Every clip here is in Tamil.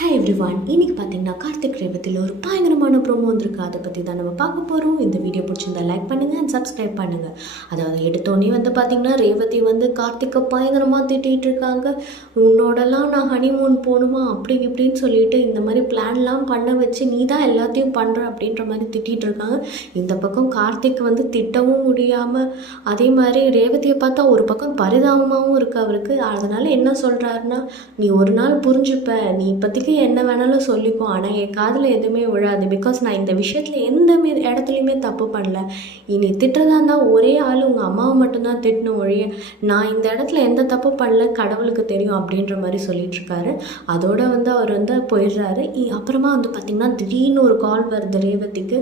ஹாய் எவ்ரிவான், இன்னைக்கு பார்த்தீங்கன்னா கார்த்திக் ரேவதியில் ஒரு பயங்கரமான ப்ரோமோ வந்திருக்கு. அதை பற்றி தான் நம்ம பார்க்க போகிறோம். இந்த வீடியோ பிடிச்சிருந்தா லைக் பண்ணுங்கள் அண்ட் சப்ஸ்கிரைப் பண்ணுங்கள். அதாவது எடுத்தோடனே பார்த்தீங்கன்னா ரேவதி கார்த்திக்கை பயங்கரமாக திட்டிகிட்டு இருக்காங்க. உன்னோடலாம் நான் ஹனிமூன் போகணுமா அப்படி இப்படின்னு சொல்லிட்டு இந்த மாதிரி பிளான்லாம் பண்ண வச்சு நீ தான் எல்லாத்தையும் பண்ணுற அப்படின்ற மாதிரி திட்டிகிட்டு இருக்காங்க. இந்த பக்கம் கார்த்திக் திட்டவும் முடியாமல், அதே மாதிரி ரேவதியை பார்த்தா ஒரு பக்கம் பரிதாபமாகவும் இருக்குது அவருக்கு. அதனால் என்ன சொல்கிறாருன்னா, நீ ஒரு நாள் புரிஞ்சுப்ப, நீ இப்போதைக்கு என்ன வேணாலும் சொல்லிக்கோ, ஆனால் என் காதில் எதுவுமே விழாது. பிகாஸ் நான் இந்த விஷயத்தில் எந்த இடத்துலையுமே தப்பு பண்ணல. இனி திட்டுறதா இருந்தால் ஒரே ஆள் உங்கள் அம்மாவை மட்டும்தான் திட்டணும் ஒழிய நான் இந்த இடத்துல எந்த தப்பு பண்ணல, கடவுளுக்கு தெரியும் அப்படின்ற மாதிரி சொல்லிட்டுருக்காரு. அதோட அவர் போயிடுறாரு. அப்புறமா பார்த்திங்கன்னா திடீர்னு ஒரு கால் வருது ரேவதிக்கு.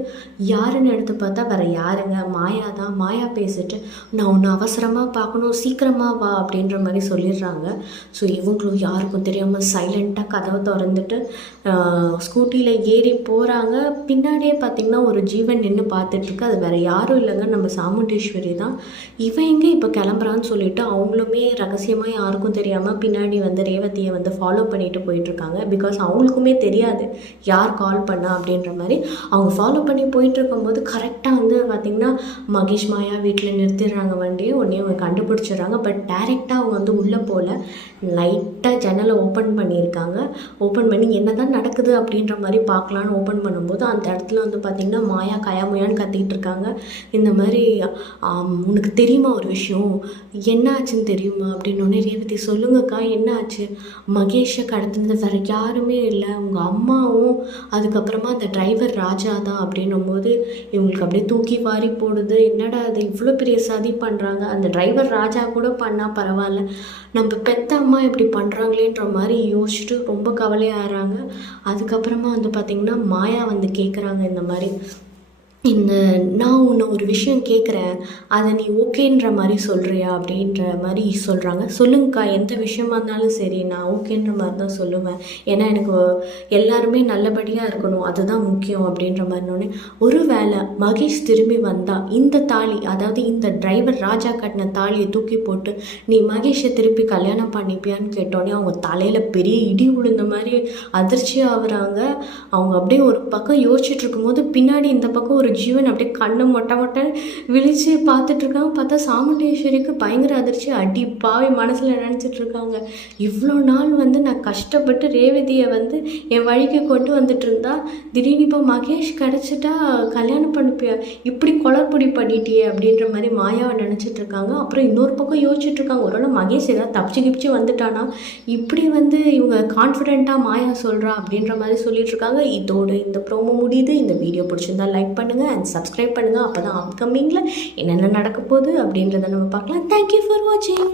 யாருன்னு எடுத்து பார்த்தா வேறு யாருங்க, மாயா தான். மாயா பேசிட்டு நான் ஒன்று அவசரமாக பார்க்கணும், சீக்கிரமாக வா அப்படின்ற மாதிரி சொல்லிடுறாங்க. ஸோ இவங்களும் யாருக்கும் தெரியாமல் சைலண்ட்டாக கதவை திறந்துட்டு ஸ்கூட்டியில் ஏறி போகிறாங்க. பின்னாடியே பார்த்திங்கன்னா ஒரு ஜீவன் நின்று பார்த்துட்ருக்கு. அது வேறு யாரும் இல்லைங்க, நம்ம சாமுண்டீஸ்வரி தான். இவன் எங்கே இப்போ கிளம்புறான்னு சொல்லிட்டு அவங்களுமே ரகசியமாக யாருக்கும் தெரியாமல் பின்னாடி ரேவதியை ஃபாலோ பண்ணிட்டு போயிட்டுருக்காங்க. பிகாஸ் அவங்களுக்குமே தெரியாது யார் கால் பண்ணா அப்படின்ற மாதிரி. அவங்க ஃபாலோ பண்ணி போயிட்டுருக்கும்போது கரெக்டாக பார்த்திங்கன்னா மகேஷ் மாயா வீட்டில் நிறுத்திடுறாங்க வண்டியை. உடனே அவங்க கண்டுபிடிச்சிடுறாங்க. பட் டைரெக்டாக அவங்க உள்ளே போகல, லைட்டாக ஜன்னலை ஓப்பன் பண்ணியிருக்காங்க. ஓப்பன் பண்ணி என்ன தான் நடக்குது அப்படின்ற மாதிரி பார்க்கலான்னு ஓப்பன் பண்ணும்போது அந்த இடத்துல பார்த்திங்கன்னா மாயா கயாமுயான்னு கத்திக்கிட்டு இருக்காங்க. இந்த மாதிரி உனக்கு தெரியுமா ஒரு விஷயம், என்ன ஆச்சுன்னு தெரியுமா அப்படின்னோடனே ரேவதி சொல்லுங்கக்கா என்ன ஆச்சு. மகேஷை கடத்துனது வேறு யாருமே இல்லை, உங்கள் அம்மாவும் அதுக்கப்புறமா அந்த டிரைவர் ராஜா தான் அப்படின்னும் போது இவங்களுக்கு அப்படியே தூக்கி வாரி போடுது. என்னடா அது இவ்வளோ பெரிய சதி பண்ணுறாங்க, அந்த டிரைவர் ராஜா கூட பண்ணால் பரவாயில்ல, நம்ம பெத்த அம்மா இப்படி பண்ணுறாங்களேன்ற மாதிரி யோசிச்சுட்டு ரொம்ப கவலையாகிறாங்க. அதுக்கப்புறமா பார்த்திங்கன்னா மாயா கேட்குறாங்க, இந்த மாதிரி நான் உன்னை ஒரு விஷயம் கேட்குறேன், அதை நீ ஓகேன்ற மாதிரி சொல்கிறியா அப்படின்ற மாதிரி சொல்கிறாங்க. சொல்லுங்கக்கா, எந்த விஷயமா இருந்தாலும் சரி நான் ஓகேன்ற மாதிரி தான் சொல்லுவேன், ஏன்னா எனக்கு எல்லாருமே நல்லபடியாக இருக்கணும், அதுதான் முக்கியம் அப்படின்ற மாதிரினோடனே ஒரு வேளை மகேஷ் திரும்பி வந்தால் இந்த தாலி, அதாவது இந்த டிரைவர் ராஜா கட்டின தாலியை தூக்கி போட்டு நீ மகேஷை திருப்பி கல்யாணம் பண்ணிப்பியான்னு கேட்டோடனே அவங்க தலையில் பெரிய இடி விழுந்த மாதிரி அதிர்ச்சி ஆகுறாங்க. அவங்க அப்படியே ஒரு பக்கம் யோசிச்சுட்டு இருக்கும்போது பின்னாடி இந்த பக்கம் ஒரு ஜீவன் அப்படியே கண்ணு மொட்டை விழிச்சு பார்த்துட்ருக்காங்க. பார்த்தா சாமுண்டீஸ்வரிக்கு பயங்கர அதிர்ச்சி. அடி பாவி மனசில் நினச்சிட்டு இருக்காங்க, இவ்வளோ நாள் நான் கஷ்டப்பட்டு ரேவதியை என் வழிக்கு கொண்டு வந்துட்டு இருந்தா திடீர்னு இப்போ மகேஷ் கிடச்சிட்டா கல்யாணம் பண்ணிப்பியா, இப்படி குளறுபடி பண்ணிட்டியே அப்படின்ற மாதிரி மாயாவை நினச்சிட்டு இருக்காங்க. அப்புறம் இன்னொரு பக்கம் யோசிச்சுட்டு இருக்காங்க, ஒருவேளை மகேஷ் ஏதாவது தப்பிச்சு கிப்பிச்சு வந்துட்டானா, இப்படி இவங்க கான்ஃபிடென்ட்டாக மாயா சொல்கிறா அப்படின்ற மாதிரி சொல்லிட்டு இருக்காங்க. இதோடு இந்த ப்ரோமோ முடியுது. இந்த வீடியோ பிடிச்சிருந்தா லைக் பண்ணுங்கள் அண்ட் சப்ஸ்கிரைப் பண்ணுங்கள். அப்போ தான் அப்கமிங்கில் என்னென்ன நடக்க போகுது அப்படின்றத நம்ம பார்க்கலாம். தேங்க்யூ ஃபார் வாட்சிங்.